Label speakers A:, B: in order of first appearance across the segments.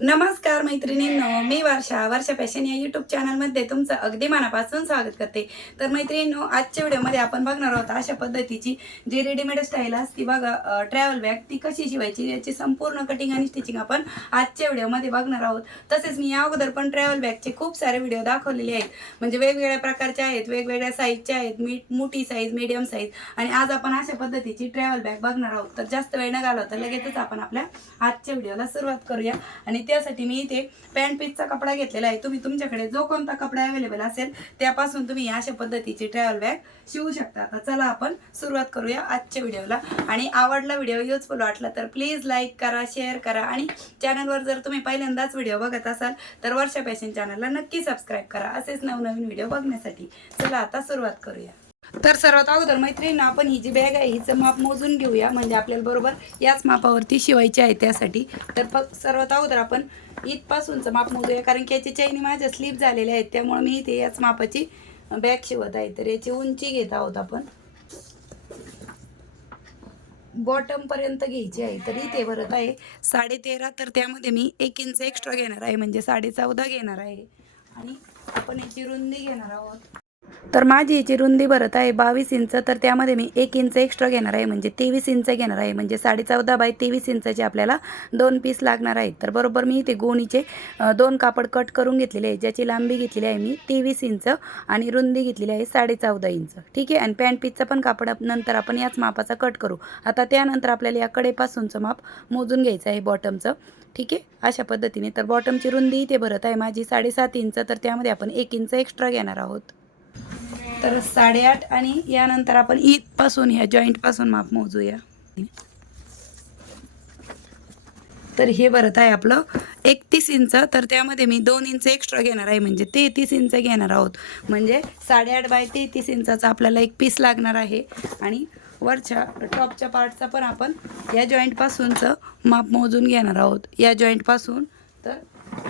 A: नमस्कार मैत्रिणींनो मी वर्षा. वर्षा फॅशन या यूट्यूब चॅनलमध्ये तुमचं अगदी मनापासून स्वागत करते. तर मैत्रिणींनो आजच्या व्हिडिओमध्ये आपण बघणार आहोत अशा पद्धतीची जी रेडीमेड स्टाईल असते बघा ट्रॅव्हल बॅग ती कशी शिवायची याची संपूर्ण कटिंग आणि स्टिचिंग आपण आजच्या व्हिडिओमध्ये बघणार आहोत. तसेच मी या अगोदर पण ट्रॅव्हल बॅगचे खूप सारे व्हिडिओ दाखवलेले आहेत. म्हणजे वेगवेगळ्या प्रकारचे आहेत वेगवेगळ्या साईजचे आहेत मी मोठी साईज मीडियम साईज आणि आज आपण अशा पद्धतीची ट्रॅव्हल बॅग बघणार आहोत. तर जास्त वेळ न घालवता लगेचच आपण आपल्या आजच्या व्हिडिओला सुरुवात करूया. आणि त्यासाठी मी इथे पॅन्ट पीसचा कपडा घेतलेला आहे. तुम्ही तुमच्याकडे जो कोणता कपडा अवेलेबल असेल त्यापासून तुम्ही अशा पद्धतीची ट्रॅव्हल बॅग शिवू शकता. आता चला आपण सुरुवात करूया आजच्या व्हिडिओला आणि आवडला व्हिडिओ युजफुल वाटला तर प्लीज लाईक करा शेअर करा. आणि चॅनलवर जर तुम्ही पहिल्यांदाच व्हिडिओ बघत असाल तर वर्षा फॅशन चॅनलला नक्की सबस्क्राईब करा. असेच नवनवीन व्हिडिओ बघण्यासाठी. चला आता सुरुवात करूया. तर सर्वात अगोदर मैत्रिणी आपण ही जी बॅग आहे हिचं माप मोजून घेऊया. म्हणजे आपल्याला बरोबर याच मापावरती शिवायची आहे त्यासाठी. तर सर्वात अगोदर आपण इथपासूनचं माप मोजूया. कारण की याची चैनी माझ्या स्लिप झालेल्या आहेत. त्यामुळे मी इथे याच मापाची बॅग शिवत आहे. तर याची उंची घेत आहोत आपण. बॉटमपर्यंत घ्यायची आहे. तर इथे भरत आहे साडे तेरा तर त्यामध्ये मी एक इंच एक्स्ट्रा घेणार आहे. म्हणजे साडे चौदा घेणार आहे. आणि आपण याची रुंदी घेणार आहोत. तर माझी याची रुंदी भरत आहे बावीस इंच तर त्यामध्ये मी एक इंच एक्स्ट्रा घेणार आहे म्हणजे तेवीस इंच घेणार आहे म्हणजे साडे चौदा बाय तेवीस इंचाचे आपल्याला दोन पीस लागणार आहेत. तर बरोबर मी इथे गोणीचे दोन कापड कट करून घेतलेले आहे ज्याची लांबी घेतलेली आहे मी तेवीस इंच आणि रुंदी घेतलेली आहे साडे चौदा इंच. ठीक आहे? आणि पॅन्ट पीसचं पण कापड नंतर आपण याच मापाचा कट करू. आता त्यानंतर आपल्याला या कडेपासूनचं माप मोजून घ्यायचं आहे बॉटमचं ठीक आहे? अशा पद्धतीने. तर बॉटमची रुंदी इथे भरत आहे माझी साडेसात इंच तर त्यामध्ये आपण एक इंच एक्स्ट्रा घेणार आहोत. तर साडेआठ आणि यानंतर आपण ईदपासून ह्या जॉईंटपासून माप मोजूया. तर हे भरत आहे आपलं एकतीस इंच. तर त्यामध्ये मी दोन इंच एक्स्ट्रा घेणार आहे. म्हणजे तेहतीस इंच घेणार आहोत. म्हणजे साडेआठ बाय तेहतीस इंचाचा आपल्याला एक पीस लागणार आहे. आणि वरच्या टॉपच्या पार्टचा पण आपण या जॉईंटपासूनचं माप मोजून घेणार आहोत. या जॉईंटपासून तर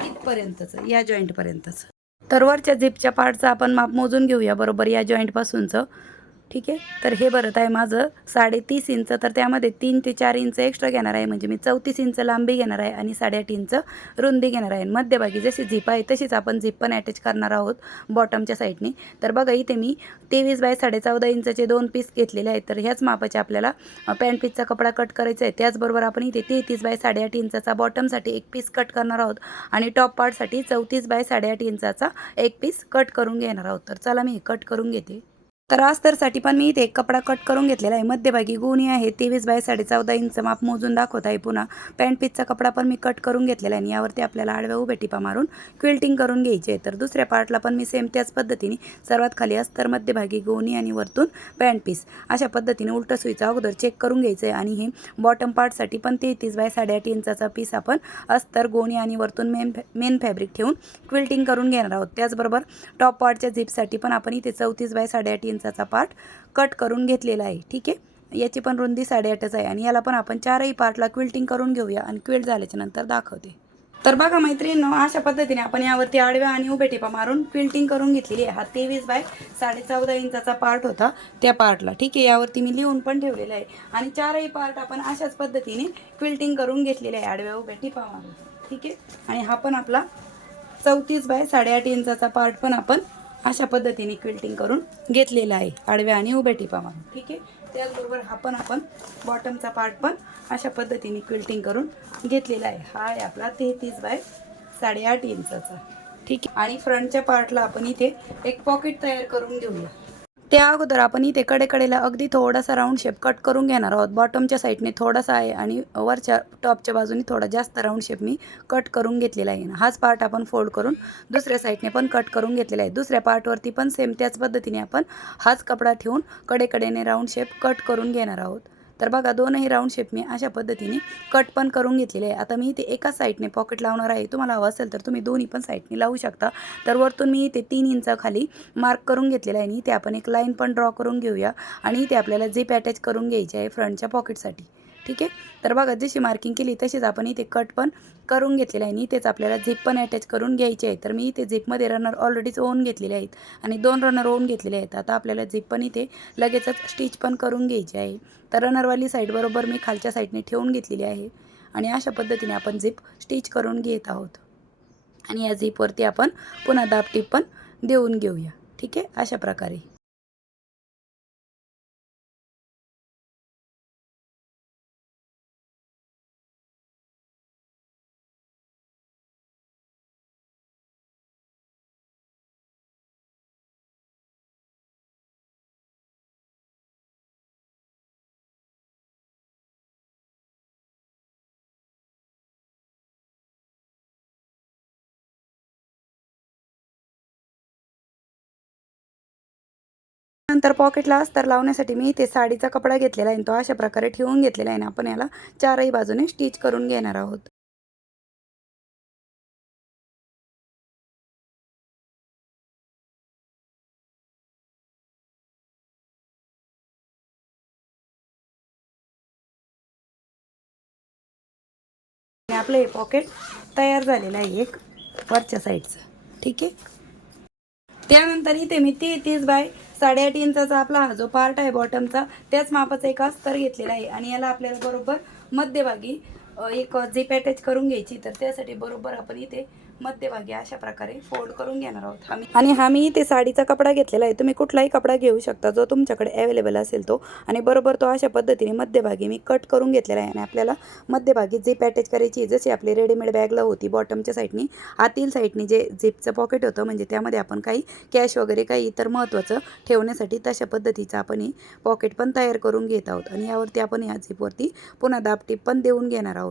A: इथपर्यंतचं या जॉईंटपर्यंतचं तर वरच्या झिपच्या पार्टचं आपण माप मोजून घेऊया बरोबर? या जॉईंटपासूनचं ठीक आहे? तर हे भरत आहे माझं साडेतीस इंच तर त्यामध्ये तीन ते चार इंच एक्स्ट्रा घेणार आहे. म्हणजे मी चौतीस इंच लांबी घेणार आहे आणि साडेआठ इंच रुंदी घेणार आहे. मध्यभागी जशी झिप आहे तशीच आपण झिप पण अटॅच करणार आहोत बॉटमच्या साईडने तर बघा इथे मी तेवीस बाय साडेचौदा इंचचे इंचाचे दोन पीस घेतलेले आहेत. तर ह्याच मापाचे आपल्याला पॅन्ट पीसचा कपडा कट करायचा आहे. त्याचबरोबर आपण इथे तेहतीस बाय साडेआठ इंचाचा बॉटमसाठी एक पीस कट करणार आहोत. आणि टॉप पार्टसाठी चौतीस बाय साडेआठ इंचाचा एक पीस कट करून घेणार आहोत. तर चला मी कट करून घेते. तर अस्तरसाठी पण मी इथे एक कपडा कट करून घेतलेला आहे. मध्यभागी गुणी आहे तेवीस बाय साडे चौदा इंच माप मोजून दाखवत आहे पुन्हा. पॅन्ट पीसचा कपडा पण मी कट करून घेतलेला आहे आणि यावरती आपल्याला आडव्या उभ्या टिपा मारून क्विल्टिंग करून घ्यायची आहे. तर दुसऱ्या पार्टला पण मी सेम त्याच पद्धतीने सर्वात खाली अस्तर मध्यभागी गोणी आणि वरतून पॅन्ट पीस अशा पद्धतीने उलटं सुईचा अगोदर चेक करून घ्यायचं आहे. आणि हे बॉटम पार्टसाठी पण तेहतीस बाय साडेआठ इंचाचा पीस आपण अस्तर गोणी आणि वरतून मेन मेन फॅब्रिक ठेवून क्विल्टिंग करून घेणार आहोत. त्याचबरोबर टॉप पार्टच्या झिपसाठी पण आपण इथे चौतीस बाय साडेआठ इंचाचा पार्ट कट करून घेतलेला आहे. ठीक आहे? याची पण रुंदी साडेआठच आहे आणि याला पण आपण चारही पार्टला क्विल्टिंग करून घेऊया आणि क्विल्ट झाल्याच्यानंतर दाखवते. तर बघा मैत्रिणींनो अशा पद्धतीने आपण यावरती आडव्या आणि उभे टिपा मारून क्विल्टिंग करून घेतलेली आहे. हा तेवीस बाय साडे चौदा इंचाचा पार्ट होता त्या पार्टला. ठीक आहे? यावरती मी लिहून पण ठेवलेलं आहे. आणि चारही पार्ट आपण अशाच पद्धतीने क्विल्टिंग करून घेतलेले आहे आडव्या उभ्या टिपा मारून. ठीक आहे? आणि हा पण आपला चौतीस बाय साडेआठ इंचाचा पार्ट पण आपण अशा पद्धतीने क्विल्टिंग करून घेतलेलं आहे. आडव्या आणि उभ्या टिपा मारून ठीक आहे? त्याचबरोबर हा पण आपण बॉटमचा पार्ट पण अशा पद्धतीने क्विल्टिंग करून घेतलेला आहे. हा आहे आपला तेहतीस बाय साडेआठ इंचाचा. ठीक आहे? आणि फ्रंटच्या पार्टला आपण इथे एक पॉकेट तयार करून घेऊया. त्या अगोदर आपण इथे कडेकडेला अगदी थोडासा राऊंड शेप कट करून घेणार आहोत. बॉटमच्या साईडने थोडासा आहे आणि वरच्या टॉपच्या बाजूने थोडा जास्त राऊंड शेप मी कट करून घेतलेला आहे. हाच पार्ट आपण फोल्ड करून दुसऱ्या साईडने पण कट करून घेतलेला आहे. दुसऱ्या पार्टवरती पण सेम त्याच पद्धतीने आपण हाच कपडा ठेवून कडेकडेने राऊंड शेप कट करून घेणार आहोत. तर बघा दोनही राऊंड शेप मी अशा पद्धतीने कट पण करून घेतलेले आहे. आता मी इथे एका साईडने पॉकेट लावणार आहे. तुम्हाला हवं असेल तर तुम्ही दोन्ही पण साईडने लावू शकता. तर वरतून मी इथे तीन इंच खाली मार्क करून घेतलेला आहे. आणि इथे आपण एक लाईन पण ड्रॉ करून घेऊया. आणि इथे आपल्याला झिप अटॅच करून घ्यायची आहे फ्रंटच्या पॉकेटसाठी ठीक आहे? तर बघा जशी मार्किंग केली तशीच आपण इथे कट पण करून घेतलेलं आहे. आणि इथेच आपल्याला झिप पण अटॅच करून घ्यायची आहे. तर मी इथे झिपमध्ये रनर ऑलरेडीच ओन घेतलेले आहेत. आणि दोन रनर ओन घेतलेले आहेत. आता आपल्याला झिप पण इथे लगेचच स्टिच पण करून घ्यायची आहे. तर रनरवाली साईड बरोबर मी खालच्या साईडने ठेवून घेतलेली आहे. आणि अशा पद्धतीने आपण झिप स्टिच करून घेत आहोत. आणि या झिपवरती आपण पुन्हा दाबटीप पण देऊन घेऊया. ठीक आहे? अशा प्रकारे. नंतर पॉकेटला अस्तर लावण्यासाठी मी इथे साडीचा कपडा घेतलेला आहे. तो अशा प्रकारे ठेवून घेतलेला आहे ना आपण याला चारही बाजूने स्टिच करून घेणार आहोत. आपलं हे पॉकेट तयार झालेलं आहे एक वरच्या साईडचं ठीक आहे? त्यानंतर इथे मी ती तीस बाय साडेआठ इंचाचा आपला हा जो पार्ट आहे बॉटमचा त्याच मापाचा एक अस्तर घेतलेला आहे. आणि याला आपल्याला बरोबर मध्यभागी एक झिप अटॅच करून घ्यायची तर त्यासाठी बरोबर आपण इथे मध्यभागी अशा प्रकारे फोल्ड करून घेणार आहोत. आम्ही आणि हा मी इथे साडीचा कपडा घेतलेला आहे. तुम्ही कुठलाही कपडा घेऊ शकता जो तुमच्याकडे अवेलेबल असेल तो. आणि बरोबर तो अशा पद्धतीने मध्यभागी मी कट करून घेतलेला आहे. आणि आपल्याला मध्यभागी झिप अटॅच करायची जशी आपली रेडीमेड बॅगला होती बॉटमच्या साईडनी आतील साईडनी जे झिपचं पॉकेट होतं म्हणजे त्यामध्ये आपण काही कॅश वगैरे काही इतर महत्त्वाचं ठेवण्यासाठी तशा पद्धतीचं आपण ही पॉकेट पण तयार करून घेत आहोत. आणि यावरती आपण या झिपवरती पुन्हा दाबटीप पण देऊन घेणार आहोत.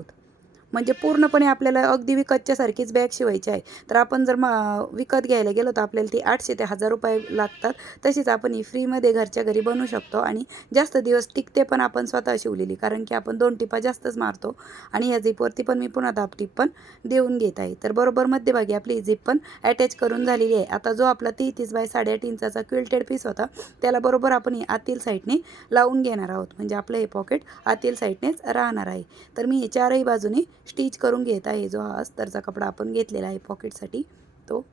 A: म्हणजे पूर्णपणे आपल्याला अगदी विकतच्यासारखीच बॅग शिवायची आहे. तर आपण जर मा विकत घ्यायला गेलो तर आपल्याला ती आठशे ते हजार रुपये लागतात. तशीच आपण ही फ्रीमध्ये घरच्या घरी बनवू शकतो आणि जास्त दिवस टिकते पण आपण स्वतः शिवलेली. कारण की आपण दोन टिपा जास्तच मारतो आणि या झिपवरती पण मी पुन्हा दाबटीप पण देऊन घेत आहे. तर बरोबर मध्यभागी आपली झिप पण अटॅच करून झालेली आहे. आता जो आपला ती तीस बाय साडेआठ इंचाचा क्विल्टेड पीस होता त्याला बरोबर आपण ही आतील साईडने लावून घेणार आहोत. म्हणजे आपलं हे पॉकेट आतील साईडनेच राहणार आहे. तर मी हे चारही बाजूने स्टिच करून घेत आहे जो हा अस्तरचा कपडा आपण घेतलेला आहे पॉकेटसाठी तो.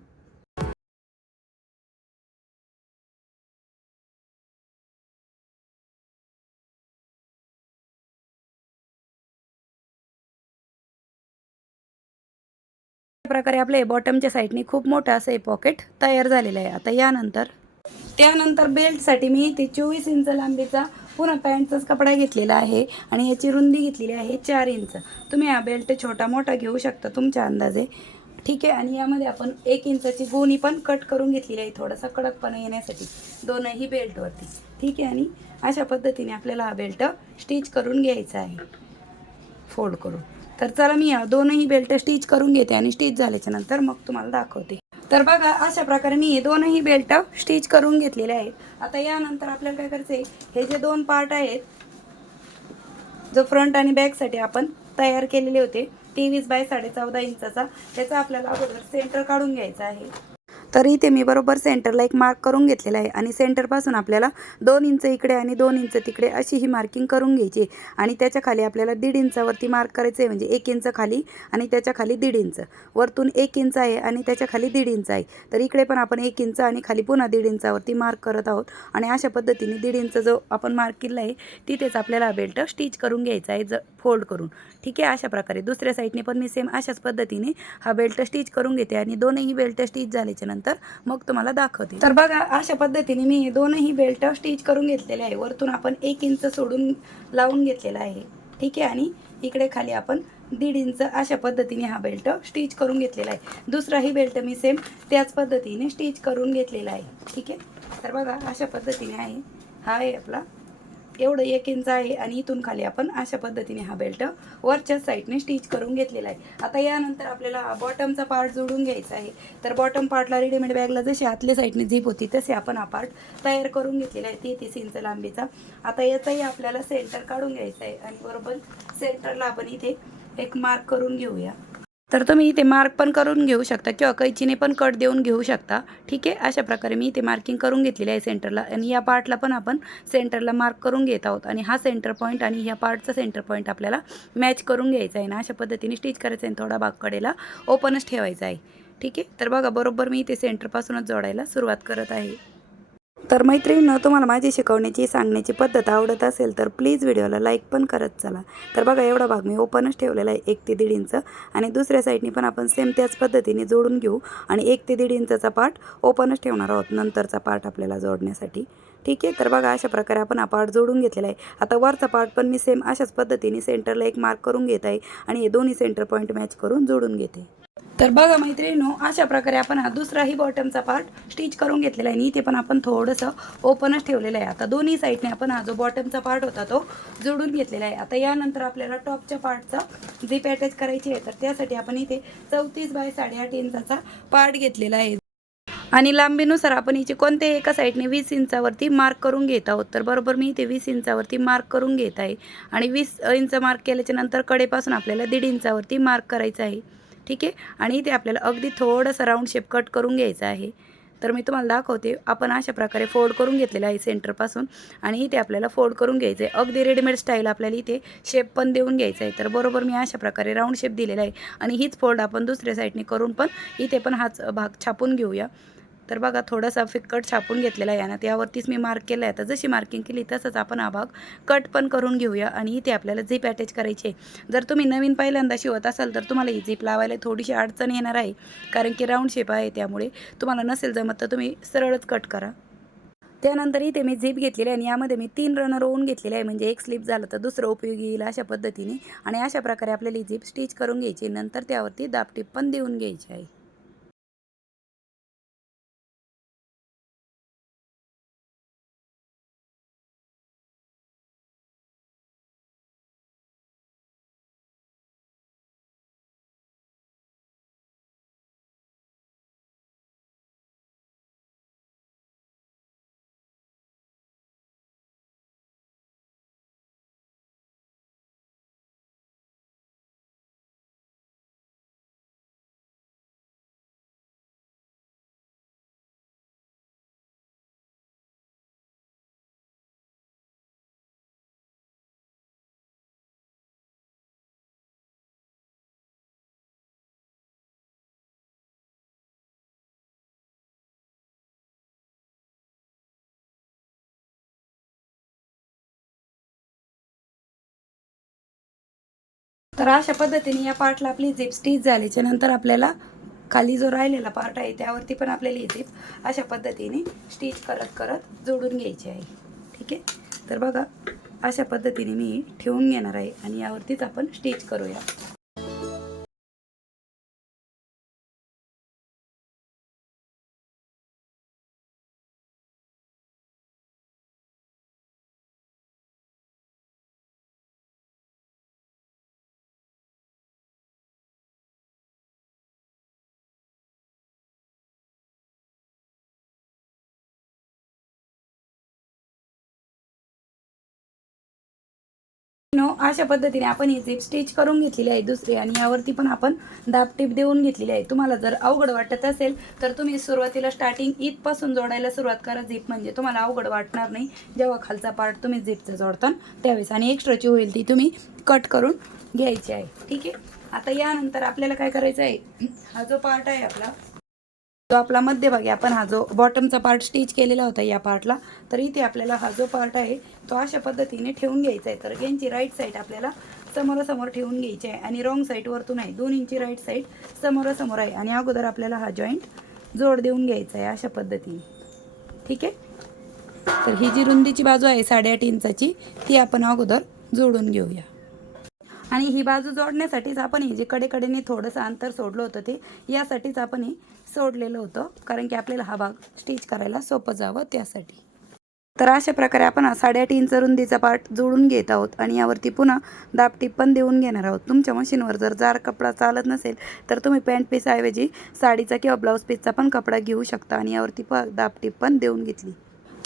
A: अशा प्रकारे आपले बॉटमच्या साईडने खूप मोठं असं हे पॉकेट तयार झालेलं आहे. आता यानंतर त्यानंतर बेल्टसाठी मी इथे चोवीस इंच लांबीचा पुन्हा पॅन्टचाच कपडा घेतलेला आहे आणि याची रुंदी घेतलेली आहे चार इंच. तुम्ही हा बेल्ट छोटा मोठा घेऊ शकता तुमच्या अंदाजे. ठीक आहे आणि यामध्ये आपण एक इंचाची गोणी पण कट करून घेतलेली आहे थोडासा कडकपणा येण्यासाठी. दोनही बेल्टवरती. ठीक आहे आणि अशा पद्धतीने आपल्याला हा बेल्ट स्टिच करून घ्यायचा आहे. फोल्ड करून. तर चला मी या दोनही बेल्ट स्टिच करून घेते आणि स्टिच झाल्याच्यानंतर मग तुम्हाला दाखवते. तर बघा अशा प्रकारे मी हे दोनही बेल्ट स्टिच करून घेतलेले आहेत. आता यानंतर आपल्याला काय करायचं आहे हे जे दोन पार्ट आहेत जो फ्रंट आणि बॅकसाठी आपण तयार केलेले होते तेवीस बाय साडे चौदा इंचाचा त्याचा आपल्याला अगोदर सेंटर काढून घ्यायचा आहे. तर इथे मी बरोबर सेंटरला एक मार्क करून घेतलेला आहे. आणि सेंटरपासून आपल्याला दोन इंच इकडे आणि दोन इंच तिकडे अशी ही मार्किंग करून घ्यायची आणि त्याच्याखाली आपल्याला दीड इंचावरती मार्क करायचं आहे. म्हणजे एक इंच खाली आणि त्याच्याखाली दीड इंच वरतून एक इंच आहे आणि त्याच्याखाली दीड इंच आहे. तर इकडे पण आपण एक इंच आणि खाली पुन्हा दीड इंचावरती मार्क करत आहोत. आणि अशा पद्धतीने दीड इंच जो आपण मार्क केला आहे तिथेच आपल्याला हा बेल्ट स्टिच करून घ्यायचा आहे ज फोल्ड करून. ठीक आहे? अशा प्रकारे. दुसऱ्या साईडने पण मी सेम अशाच पद्धतीने हा बेल्ट स्टिच करून घेते आणि दोनही बेल्ट स्टिच झाल्याच्या नंतर मग तुम्हाला दाखवते. तर बघा अशा पद्धतीने मी हे दोनही बेल्ट स्टिच करून घेतलेले आहे. वरतून आपण एक इंच सोडून लावून घेतलेला आहे. ठीक आहे? आणि इकडे खाली आपण दीड इंच अशा पद्धतीने हा बेल्ट स्टिच करून घेतलेला आहे. दुसराही बेल्ट मी सेम त्याच पद्धतीने स्टिच करून घेतलेला आहे. ठीक आहे? तर बघा अशा पद्धतीने आहे. हा आहे आपला एवढं एक इंच आहे आणि इथून खाली आपण अशा पद्धतीने हा बेल्ट वरच्या साईडने स्टिच करून घेतलेला आहे. आता यानंतर आपल्याला हा बॉटमचा पार्ट जोडून घ्यायचा आहे. तर बॉटम पार्टला रेडीमेड बॅगला जशी आतल्या साईडने झीप होती तसे आपण हा पार्ट तयार करून घेतलेला आहे तेहतीस इंच लांबीचा. आता याचाही आपल्याला सेंटर काढून घ्यायचा आहे आणि बरोबर सेंटरला आपण इथे एक मार्क करून घेऊया. तर तुम्ही इथे मार्क पण करून घेऊ शकता किंवा कैचीने पण कट देऊन घेऊ शकता. ठीक आहे? अशा प्रकारे मी इथे मार्किंग करून घेतलेली आहे सेंटरला आणि या पार्टला पण आपण सेंटरला मार्क करून घेत आहोत. आणि हा सेंटर पॉईंट आणि ह्या पार्टचा सेंटर पॉईंट आपल्याला मॅच करून घ्यायचा आहे. ना अशा पद्धतीने स्टिच करायचं आहे थोडा भाग कडेला ओपनच ठेवायचा आहे. ठीक आहे? तर बघा बरोबर मी इथे सेंटरपासूनच जोडायला सुरुवात करत आहे. तर मैत्रिणीनं तुम्हाला माझी शिकवण्याची सांगण्याची पद्धत आवडत असेल तर प्लीज व्हिडिओला लाईक पण करत चला. तर बघा एवढा भाग मी ओपनच ठेवलेला आहे एक ते दीड इंच. आणि दुसऱ्या साईडनी पण आपण सेम त्याच पद्धतीने जोडून घेऊ. आणि एक ते दीड इंचाचा पार्ट ओपनच ठेवणार आहोत नंतरचा पार्ट आपल्याला जोडण्यासाठी. ठीक आहे? तर बघा अशा प्रकारे आपण हा पार्ट जोडून घेतलेला आहे. आता वरचा पार्ट पण मी सेम अशाच पद्धतीने सेंटरला एक मार्क करून घेत आहे. आणि हे दोन्ही सेंटर पॉईंट मॅच करून जोडून घेते. तर बघा मैत्रिणीनो अशा प्रकारे आपण हा दुसराही बॉटमचा पार्ट स्टिच करून घेतलेला आहे. आणि इथे पण आपण थोडंसं ओपनच ठेवलेलं आहे. आता दोन्ही साईडने आपण हा जो बॉटमचा पार्ट होता तो जोडून घेतलेला आहे. आता यानंतर आपल्याला टॉपच्या पार्टचा झिप अटॅच करायची आहे तर त्यासाठी आपण इथे चौतीस बाय साडेआठ इंचाचा पार्ट घेतलेला आहे. आणि लांबीनुसार आपण इथे कोणत्याही एका साईडने वीस इंचावरती मार्क करून घेत आहोत. तर बरोबर मी इथे वीस इंचावरती मार्क करून घेत आहे. आणि वीस इंच मार्क केल्याच्यानंतर कडेपासून आपल्याला दीड इंचावरती मार्क करायचं आहे. ठीक आहे? आणि इथे आपल्याला अगदी थोडंसं राऊंड शेप कट करून घ्यायचं आहे. तर मी तुम्हाला दाखवते आपण अशा प्रकारे फोल्ड करून घेतलेलं आहे सेंटरपासून आणि इथे आपल्याला फोल्ड करून घ्यायचं आहे अगदी रेडीमेड स्टाईल आपल्याला इथे शेप पण देऊन घ्यायचा आहे तर बरोबर मी अशा प्रकारे राऊंड शेप दिलेला आहे. आणि हीच फोल्ड आपण दुसऱ्या साईडने करून पण इथे पण हाच भाग छापून घेऊया. तर बघा थोडासा फिक्कट छापून घेतलेला आहे यानं. त्यावरतीच मी मार्क केला आहे तर जशी मार्किंग केली तसंच आपण हा भाग कट पण करून घेऊया आणि इथे आपल्याला झीप अटॅच करायची आहे. जर तुम्ही नवीन पहिल्यांदा शिवत असाल तर तुम्हाला ही झीप लावायला थोडीशी अडचण येणार आहे कारण की राऊंड शेप आहे त्यामुळे तुम्हाला नसेल जमत तर तुम्ही सरळच कट करा. त्यानंतर इथे मी झीप घेतलेली आहे आणि यामध्ये मी तीन रनर ओवून घेतलेले आहे. म्हणजे एक स्लिप झालं तर दुसरं उपयोगी येईल अशा पद्धतीने आणि अशा प्रकारे आपल्याला ही झीप स्टिच करून घ्यायची नंतर त्यावरती दापटीप पण देऊन घ्यायची आहे. तर अशा पद्धतीने या पार्टला आपली झिप स्टिच झाल्याच्यानंतर आपल्याला खाली जो राहिलेला पार्ट आहे त्यावरती पण आपल्याला ही झिप अशा पद्धतीने स्टिच करत करत जोडून घ्यायची आहे. ठीक आहे? तर बघा अशा पद्धतीने मी ठेवून घेणार आहे आणि यावरतीच आपण स्टिच करूया. अशा पद्धतीने आपण ही झिप स्टिच करून घेतलेली आहे दुसरी आणि यावरती पण आपण दाब टिप देऊन घेतलेली आहे. तुम्हाला जर अवघड वाटत असेल तर तुम्ही सुरुवातीला स्टार्टिंग इथपासून जोडायला सुरुवात करा. झिप म्हणजे तुम्हाला अवघड वाटणार नाही. जेव्हा खालचा पार्ट तुम्ही झिपचा जोडता त्यावेळेस आणि एक्स्ट्राची होईल ती तुम्ही कट करून घ्यायची आहे. ठीक आहे? आता यानंतर आपल्याला काय करायचं आहे? हा जो पार्ट आहे आपला जो आपला मध्यभागी आपण हा जो बॉटमचा पार्ट स्टिच केलेला होता या पार्टला तर इथे आपल्याला हा जो पार्ट आहे तो अशा पद्धतीने ठेवून घ्यायचा आहे. तर यांची राईट साईड आपल्याला समोरासमोर ठेवून घ्यायची आहे आणि रॉंग साईडवरतून आहे. दोन इंची राईट साईड समोरासमोर आहे आणि अगोदर आपल्याला हा जॉईंट जोड देऊन घ्यायचा आहे अशा पद्धतीने. ठीक आहे? तर ही जी रुंदीची बाजू आहे साडेआठ इंचाची ती आपण अगोदर जोडून घेऊया. आणि ही बाजू जोडण्यासाठीच आपण हे जे कडेकडेने थोडंसं अंतर सोडलं होतं ते यासाठीच आपण हे सोडलेलं होतं कारण की आपल्याला हा भाग स्टिच करायला सोपं जावं त्यासाठी. तर अशा प्रकारे आपण हा साडेआठ इंच रुंदीचा पार्ट जोडून घेत आहोत आणि यावरती पुन्हा दापटीप पण देऊन घेणार आहोत. तुमच्या मशीनवर जर जार कपडा चालत नसेल तर तुम्ही पॅन्ट पीसऐवजी साडीचा किंवा ब्लाऊज पीसचा पण कपडा घेऊ शकता आणि यावरती प दापटीप पण देऊन घेतली.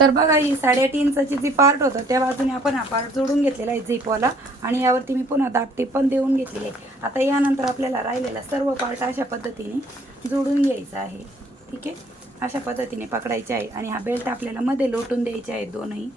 A: तर बघा ही साडेआठ इंचाची जी पार्ट होतं त्या बाजूने आपण हा पार्ट जोडून घेतलेला आहे झिपवाला आणि यावरती मी पुन्हा दाबटीप पण देऊन घेतलेली आहे. आता यानंतर आपल्याला राहिलेला सर्व पार्ट अशा पद्धतीने जोडून घ्यायचा आहे. ठीक आहे? अशा पद्धतीने पकडायचे आहे. आणि हा बेल्ट आपल्याला मध्ये लोटून द्यायचे आहे दोनही.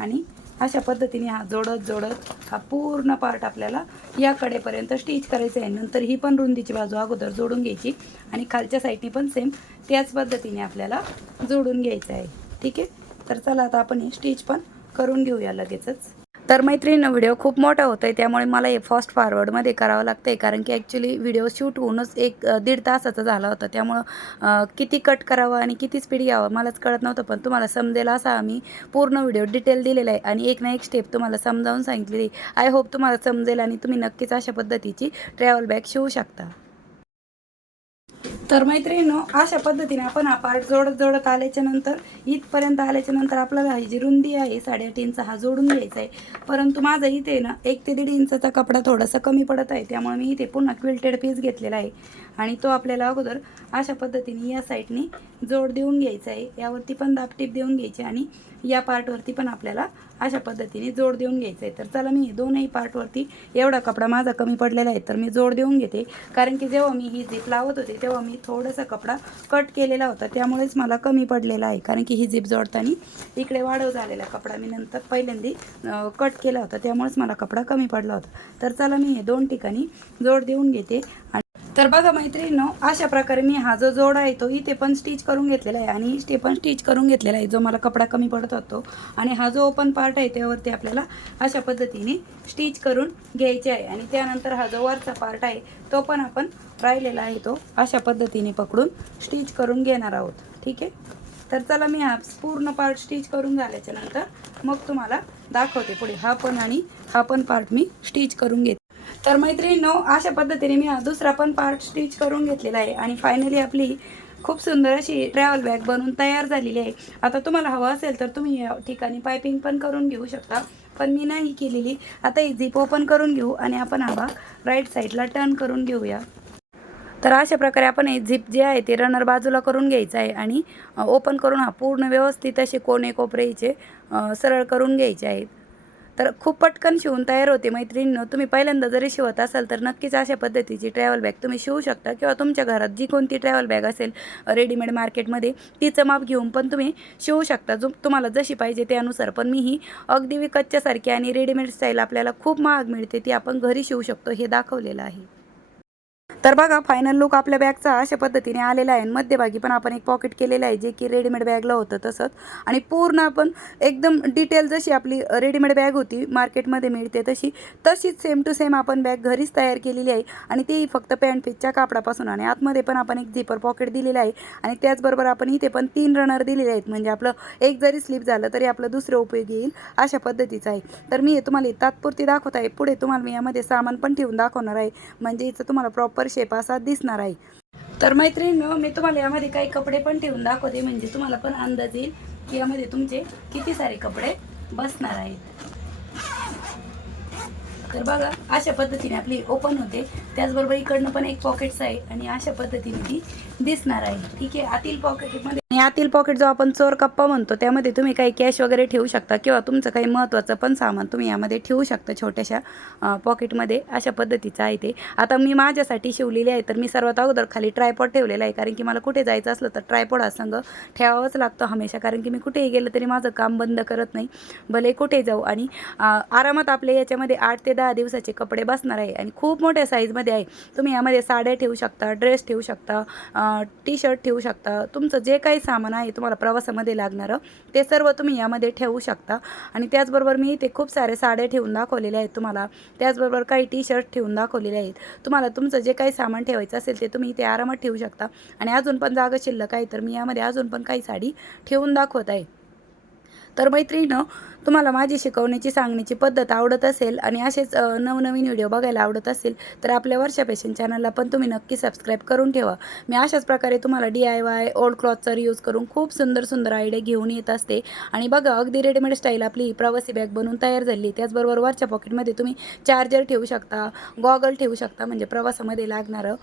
A: आणि अशा पद्धतीने हा जोडत जोडत हा पूर्ण पार्ट आपल्याला या कडेपर्यंत स्टिच करायचा आहे. नंतर ही पण रुंदीची बाजू अगोदर जोडून घ्यायची. आणि खालच्या साईडने पण सेम त्याच पद्धतीने आपल्याला जोडून घ्यायचं आहे. ठीक आहे? तर चला आता आपण हे स्टिच पण करून घेऊया लगेचच. तर मैत्रिणीनं व्हिडिओ खूप मोठा होतो आहे त्यामुळे मला हे फास्ट फॉरवर्डमध्ये करावं लागतं आहे कारण की ॲक्च्युली व्हिडिओ शूट होऊनच एक दीड तासाचा झाला होता त्यामुळं किती कट करावं आणि किती स्पीड घ्यावं मलाच कळत नव्हतं पण तुम्हाला समजेल असा आम्ही पूर्ण व्हिडिओ डिटेल दिलेला आहे आणि एक ना एक स्टेप तुम्हाला समजावून सांगितलेली आय होप तुम्हाला समजेल आणि तुम्ही नक्कीच अशा पद्धतीची ट्रॅव्हल बॅग शिवू शकता. तर मैत्रिणीनो अशा पद्धतीने आपण हा पार्ट जोडत जोडत आल्याच्यानंतर इथपर्यंत आल्याच्यानंतर आपल्याला ही जी रुंदी आहे साडेआठ इंच हा जोडून घ्यायचा आहे. परंतु माझं इथे ना एक ते दीड इंचाचा कपडा थोडासा कमी पडत आहे त्यामुळे मी इथे पुन्हा क्विल्टेड पीस घेतलेला आहे. आणि तो आपल्याला अगोदर अशा पद्धतीने या साईडने जोड देऊन घ्यायचा आहे. यावरती पण दापटीप देऊन घ्यायची आणि या पार्टवरती पण आपल्याला अशा पद्धतीने जोड देऊन घ्यायचं आहे तर चला मी दोनही पार्टवरती एवढा कपडा माझा कमी पडलेला आहे तर मी जोड देऊन घेते. कारण की जेव्हा मी ही झीप लावत होते तेव्हा मी थोडासा कपडा कट केलेला होता. त्यामुळेच मला कमी पडलेला आहे. कारण की ही झीप जोडताना इकडे वाढव झालेला कपडा मी नंतर पहिल्यांदा कट केला होता. त्यामुळेच मला कपडा कमी पडला होता. तर चला मी हे दोन ठिकाणी जोड देऊन घेते. आणि तर बघा मैत्रिणीनो अशा प्रकारे मी हा जो जोडा आहे तो इथे पण स्टिच करून घेतलेला आहे आणि इथे पण स्टिच करून घेतलेला आहे जो मला कपडा कमी पडत होतो. आणि हा जो ओपन पार्ट आहे त्यावरती आपल्याला अशा पद्धतीने स्टिच करून घ्यायचे आहे. आणि त्यानंतर हा जो वरचा पार्ट आहे तो पण आपण राहिलेला आहे तो अशा पद्धतीने पकडून स्टिच करून घेणार आहोत. ठीक आहे? तर चला मी हा पूर्ण पार्ट स्टिच करून झाल्याच्यानंतर मग तुम्हाला दाखवते पुढे. हा पण आणि हा पण पार्ट मी स्टिच करून घेते. तर मैत्रिणींनो अशा पद्धतीने मी हा दुसरा पण पार्ट स्टिच करून घेतलेला आहे. आणि फायनली आपली खूप सुंदर अशी ट्रॅव्हल बॅग बनवून तयार झालेली आहे. आता तुम्हाला हवं असेल तर तुम्ही या ठिकाणी पायपिंग पण करून घेऊ शकता. पण मी नाही केलेली. आता ही झिप ओपन करून घेऊ आणि आपण हा भाग राईट साईडला टर्न करून घेऊया. तर अशा प्रकारे आपण हे झिप जे आहे ते रनर बाजूला करून घ्यायचं आहे आणि ओपन करून हा पूर्ण व्यवस्थित असे कोणे कोपरेचे सरळ करून घ्यायचे आहेत. तर खूप पटकन शिवून तयार होते मैत्रिणींनो. तुम्ही पहिल्यांदा जरी शिवत असाल तर नक्कीच अशा पद्धतीची ट्रॅव्हल बॅग तुम्ही शिवू शकता किंवा तुमच्या घरात जी कोणती ट्रॅव्हल बॅग असेल रेडीमेड मार्केटमध्ये तिचं माप घेऊन पण तुम्ही शिवू शकता. जो तुम्हाला जशी पाहिजे त्यानुसार. पण मी ही अगदी विकतच्यासारखी आणि रेडीमेड स्टाईल आपल्याला खूप महाग मिळते ती आपण घरी शिवू शकतो हे दाखवलेलं आहे. तर बघा फायनल लुक आपल्या बॅगचा अशा पद्धतीने आलेला आहे. आणि मध्यभागी पण आपण एक पॉकेट केलेलं आहे जे की रेडीमेड बॅगला होतं तसंच. आणि पूर्ण आपण एकदम डिटेल जशी आपली रेडीमेड बॅग होती मार्केटमध्ये मिळते तशी तशीच सेम टू सेम आपण बॅग घरीच तयार केलेली आहे. आणि ती फक्त पॅन्ट पीसच्या कापडापासून आणि आतमध्ये पण आपण एक झिपर पॉकेट दिलेलं आहे. आणि त्याचबरोबर आपण इथे पण तीन रनर दिलेले आहेत. म्हणजे आपलं एक जरी स्लिप झालं तरी आपलं दुसरं उपयोग येईल अशा पद्धतीचं आहे. तर मी हे तुम्हाला तात्पुरती दाखवत आहे. पुढे तुम्हाला मी यामध्ये सामान पण ठेवून दाखवणार आहे. म्हणजे इथं तुम्हाला प्रॉपर शेप असा दिसणार आहे. तर मैत्रिणीनं मी तुम्हाला यामध्ये काही कपडे पण ठेवून दाखवते. म्हणजे तुम्हाला पण अंदाज येईल की यामध्ये तुमचे किती सारे कपडे बसणार आहेत. तर बघा अशा पद्धतीने आपली ओपन होते. त्याचबरोबर इकडनं पण एक पॉकेट्स आहे आणि अशा पद्धतीने ती दिसणार आहे. ठीक आहे आतील पॉकेटमध्ये आणि आतील पॉकेट जो आपण चोर कप्पा म्हणतो त्यामध्ये तुम्ही काही कॅश वगैरे ठेवू शकता किंवा तुमचं काही महत्त्वाचं पण सामान तुम्ही यामध्ये ठेवू शकता छोट्याशा पॉकेटमध्ये अशा पद्धतीचं आहे ते. आता मी माझ्यासाठी शिवलेली आहे तर मी सर्वात अगोदर खाली ट्रायपॉड ठेवलेला आहे कारण की मला कुठे जायचं असलं तर ट्रायपॉड हा संघ ठेवावाच लागतो हमेशा कारण की मी कुठेही गेलं तरी माझं काम बंद करत नाही. भले कुठे जाऊ आणि आरामात आपले याच्यामध्ये आठ ते दहा दिवसाचे कपडे बसणार आहे आणि खूप मोठ्या साईजमध्ये आहे. तुम्ही यामध्ये साड्या ठेवू शकता ड्रेस ठेवू शकता टी शर्ट ठेवू शकता. तुमचं जे काही सामान आहे तुम्हाला प्रवासामध्ये लागणारं ते सर्व तुम्ही यामध्ये ठेवू शकता. आणि त्याचबरोबर मी इथे खूप सारे साड्या ठेवून दाखवलेल्या आहेत तुम्हाला. त्याचबरोबर काही टी शर्ट ठेवून दाखवलेले आहेत. तुम्हाला तुमचं जे काही सामान ठेवायचं असेल ते तुम्ही इथे आरामात ठेवू शकता. आणि अजून पण जागा शिल्लक आहे तर मी यामध्ये अजून पण काही साडी ठेवून दाखवत आहे. तर मैत्रिणीनं तुम्हाला माझी शिकवण्याची सांगण्याची पद्धत आवडत असेल आणि असेच नवनवीन व्हिडिओ बघायला आवडत असेल तर आपल्या वर्षा पेशन चॅनलला पण तुम्ही नक्की सबस्क्राईब करून ठेवा. मी अशाच प्रकारे तुम्हाला डी आय वाय ओल्ड क्लॉथचा यूज करून खूप सुंदर सुंदर आयडिया घेऊन येत असते. आणि बघा अगदी रेडीमेड स्टाईल आपली ही प्रवासी बॅग बनवून तयार झाली. त्याचबरोबर वरच्या पॉकेटमध्ये तुम्ही चार्जर ठेवू शकता गॉगल ठेवू शकता म्हणजे प्रवासामध्ये लागणारं.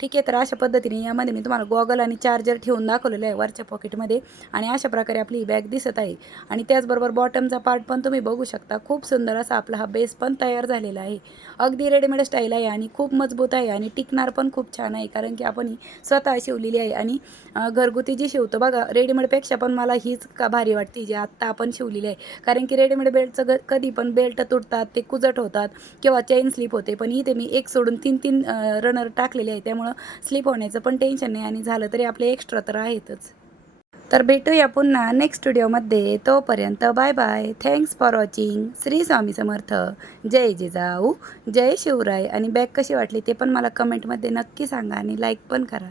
A: ठीक आहे तर अशा पद्धतीने यामध्ये मी तुम्हाला गॉगल आणि चार्जर ठेवून दाखवलेलं आहे वरच्या पॉकेटमध्ये आणि अशा प्रकारे आपली ही बॅग दिसत आहे. आणि त्याचबरोबर बॉटमचा पार्ट पण तुम्ही बघू शकता. खूप सुंदर असा आपला हा बेस पण तयार झालेला आहे. अगदी रेडीमेड स्टाईल आहे आणि खूप मजबूत आहे आणि टिकणार पण खूप छान आहे. कारण की आपण ही स्वतः शिवलेली आहे. आणि घरगुती जी शिवतो बघा रेडीमेडपेक्षा पण मला हीच का भारी वाटते जी आत्ता आपण शिवलेली आहे. कारण की रेडीमेड बेल्टचं ग कधी पण बेल्ट तुटतात ते कुजट होतात किंवा चेन स्लिप होते. पण इथे मी एक सोडून तीन तीन रनर टाकलेले आहे. त्यामुळं स्लिप होण्याचं पण टेन्शन नाही आणि झालं तरी आपले एक्स्ट्रा तर आहेतच. तर भेटूया पुन्हा नेक्स्ट व्हिडिओमध्ये तोपर्यंत bye bye thanks for watching Shri Swami Samarth. जय जिजाऊ. जय शिवराय. आणि बॅग कशी वाटली ते पण मला कमेंटमध्ये नक्की सांगा आणि लाईक पण करा.